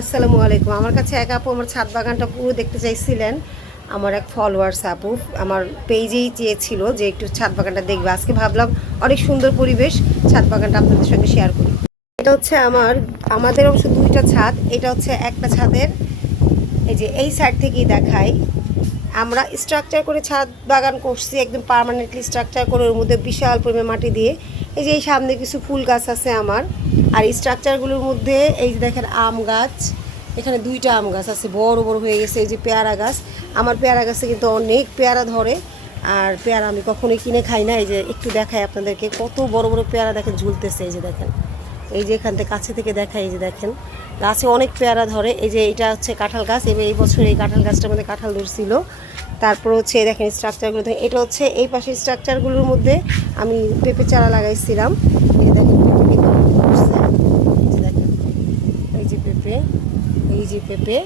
আসসালামু আলাইকুম। আমার কাছে এক আপু আমার ছাদ বাগানটা পুরো দেখতে চাইছিলেন। আমার এক ফলোয়ার্স আপু, আমার পেজেই চেয়েছিল যে একটু ছাদ বাগানটা দেখবে। আজকে ভাবলাম অনেক সুন্দর পরিবেশ, ছাদ বাগানটা আপনাদের সঙ্গে শেয়ার করি। এটা হচ্ছে আমার, আমাদের অবশ্য দুইটা ছাদ, এটা হচ্ছে একটা ছাদের, এই যে এই সাইড থেকেই দেখাই। আমরা স্ট্রাকচার করে ছাদ বাগান করছি, একদম পার্মানেন্টলি স্ট্রাকচার করে ওর মধ্যে বিশাল পরিমাণ মাটি দিয়ে। এই যে এই সামনে কিছু ফুল গাছ আছে আমার। আর এই স্ট্রাকচারগুলোর মধ্যে এই যে দেখেন আম গাছ, এখানে দুইটা আম গাছ আছে, বড় বড় হয়ে গেছে, এই যে পেয়ারা গাছ। আমার পেয়ারা গাছে কিন্তু অনেক পেয়ারা ধরে, আর পেয়ারা আমি কখনোই কিনে খাই না। এই যে একটু দেখাই আপনাদেরকে, কত বড় বড় পেয়ারা দেখেন ঝুলতেছে, এই যে দেখেন। এই যে এখান থেকে কাছে থেকে দেখা এই যে দেখেন। গাছে অনেক পেয়ারা ধরে, এই যে এটা হচ্ছে কাঁঠাল গাছ। এবার এই বছর এই কাঁঠাল গাছটার মধ্যে কাঁঠাল ধরছিল। তারপর হচ্ছে দেখেন স্ট্রাকচারগুলো দেখেন এটা হচ্ছে এই পাশের স্ট্রাকচারগুলোর মধ্যে আমি পেঁপে চারা লাগাইছিলাম। এই যে পেঁপে এই যে পেঁপে পেঁপে।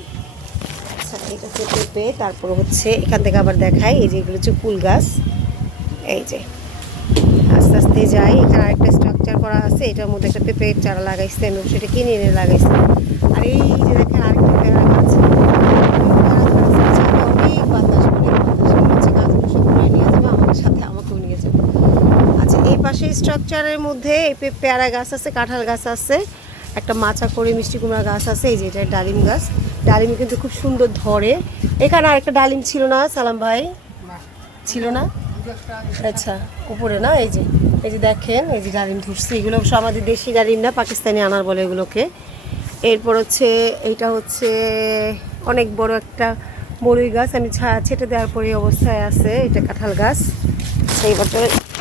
আচ্ছা এটা হচ্ছে পেঁপে, তারপর হচ্ছে এখান থেকে আবার দেখাই, এই যে এগুলো হচ্ছে ফুল গাছ। এই যে, আস্তে আস্তে যাই, এখানে আরেকটা স্ট্রাকচার করা আছে, এটার মধ্যে একটা পেঁপের চারা লাগাইছে, সেটা কিনে এনে লাগাইছি। আর এই যে দেখেন আরেকটা পেয়ারা গাছ অনেক বাতাস অনেক বাতাস মনে হচ্ছে গাছগুলো সব ঘুরে নিয়ে যাবে আমার সাথে আমাকেও নিয়ে যাবে আচ্ছা এই পাশে স্ট্রাকচারের মধ্যে পেয়ারা গাছ আছে, কাঁঠাল গাছ আছে, একটা মাচা করে, মিষ্টি কুমড়া গাছ আছে, এই যে এটা ডালিম গাছ। ডালিম কিন্তু খুব সুন্দর ধরে। এখানে আরেকটা ডালিম ছিল না, সালাম ভাই? ছিল না? আচ্ছা উপরে না? এই যে এই যে দেখেন, এই যে ডালিম ধরছে। এগুলো অবশ্য আমাদের দেশি ডালিম না, পাকিস্তানি আনার বলে এগুলোকে। এরপর হচ্ছে, এইটা হচ্ছে অনেক বড় একটা বড়ই গাছ। আমি ছেটে দেওয়ার পরে অবস্থায় আছে, এটা কাঁঠাল গাছ। এই বছর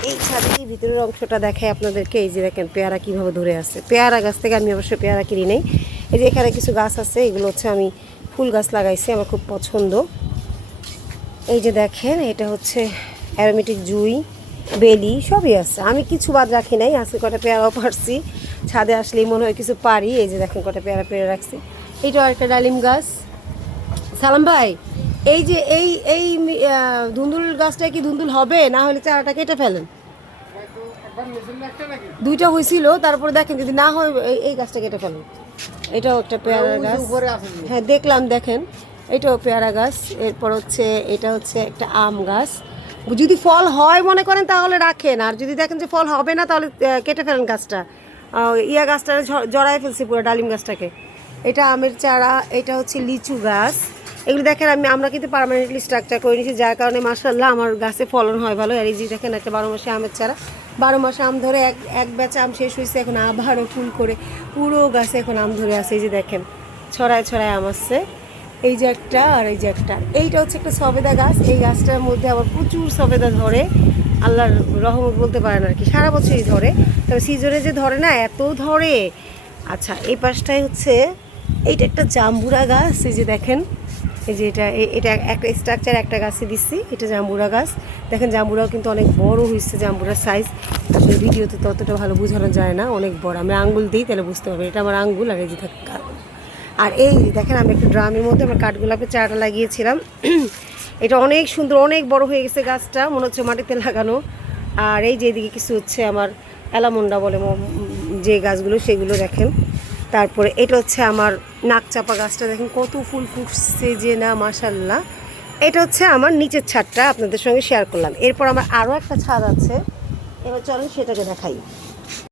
এই ছাদের ভিতরের অংশটা দেখে আপনাদেরকে, এই যে দেখেন পেয়ারা কীভাবে ধরে আছে। পেয়ারা গাছ থেকে আমি অবশ্যই পেয়ারা কিনি নেই। এই যে এখানে কিছু গাছ আছে, এগুলো হচ্ছে আমি ফুল গাছ লাগাইছি, আমার খুব পছন্দ। এই যে দেখেন, এটা হচ্ছে অ্যারোমেটিক জুই, বেলি, সবই আছে। আমি কিছু বাদ রাখি নাই, আজকে কটা পেয়ারাও পারছি। ছাদে আসলেই মনে হয় কিছু পারি। এই যে দেখেন কটা পেয়ারা পেরে রাখছি। এইটাও একটা ডালিম গাছ। সালাম ভাই এই যে এই এই ধুন্দুল গাছটা কি ধুন্দুল হবে? না হলে চারাটা কেটে ফেলেন। দুইটা হয়েছিল তারপরে দেখেন যদি না হয় এই- গাছটা কেটে ফেলেন। এটাও একটা পেয়ারা গাছ। হ্যাঁ দেখলাম দেখেন। এটাও পেয়ারা গাছ। এরপর হচ্ছে এটা হচ্ছে একটা আম গাছ। যদি ফল হয় মনে করেন তাহলে রাখেন। আর যদি দেখেন যে ফল হবে না তাহলে কেটে ফেলেন গাছটা। ইয়া গাছটা জড়ায় ফেলছি পুরো ডালিম গাছটাকে। এটা আমের চারা এটা হচ্ছে লিচু গাছ। এগুলো দেখেন আমি, আমরা কিন্তু পার্মানেন্টলি স্ট্রাকচার করে নিয়েছি, যার কারণে মাসাল্লাহ আমার গাছে ফলন হয় ভালো। আর এই যে দেখেন একটা বারো মাসে আমের চারা। বারো মাসে আম ধরে এক এক ব্যাচ আম শেষ হয়েছে, এখন আবারও ফুল করে পুরো গাছে এখন আম ধরে আছে। এই যে দেখেন, ছড়ায় ছড়ায় আম আসছে। এই যে একটা আর এই যে একটা। এইটা হচ্ছে একটা সবেদা গাছ। এই গাছটার মধ্যে আবার প্রচুর সবেদা ধরে। আল্লাহর রহমত বলতে পারেন আর কি, সারা বছরই ধরে। তবে সিজনে যে ধরে না, এত ধরে। আচ্ছা এই পাশটায় হচ্ছে, এইটা একটা জাম্বুরা গাছ। এই যে দেখেন এই যে এটা এটা একটা স্ট্রাকচার একটা গাছে দিচ্ছি, এটা জাম্বুরা গাছ। দেখেন, জাম্বুরাও কিন্তু অনেক বড় হয়েছে, জাম্বুরার সাইজ আসলে ভিডিওতে ততটা ভালো বোঝানো যায় না, অনেক বড়। আমি আঙ্গুল দিই, তাহলে বুঝতে পারবেন, এটা আমার আঙ্গুল আর এই যে আর এই দেখেন আমি একটা ড্রামের মধ্যে আমার কাঠগোলাপের চারাটা লাগিয়েছিলাম। এটা অনেক সুন্দর, অনেক বড় হয়ে গেছে গাছটা, মনে হচ্ছে মাটিতে লাগানো। আর এই যে এদিকে কিছু হচ্ছে আমার অ্যালামন্ডা বলে যে গাছগুলো, সেগুলো দেখেন। তারপরে এটা হচ্ছে আমার নাকচাপা গাছটা দেখেন, কত ফুল ফুটছে যে না মাসাল্লাহ এটা হচ্ছে আমার নিচের ছাদটা, আপনাদের সঙ্গে শেয়ার করলাম। এরপর আমার আরও একটা ছাদ আছে। এবার চলেন সেটাকে দেখাই।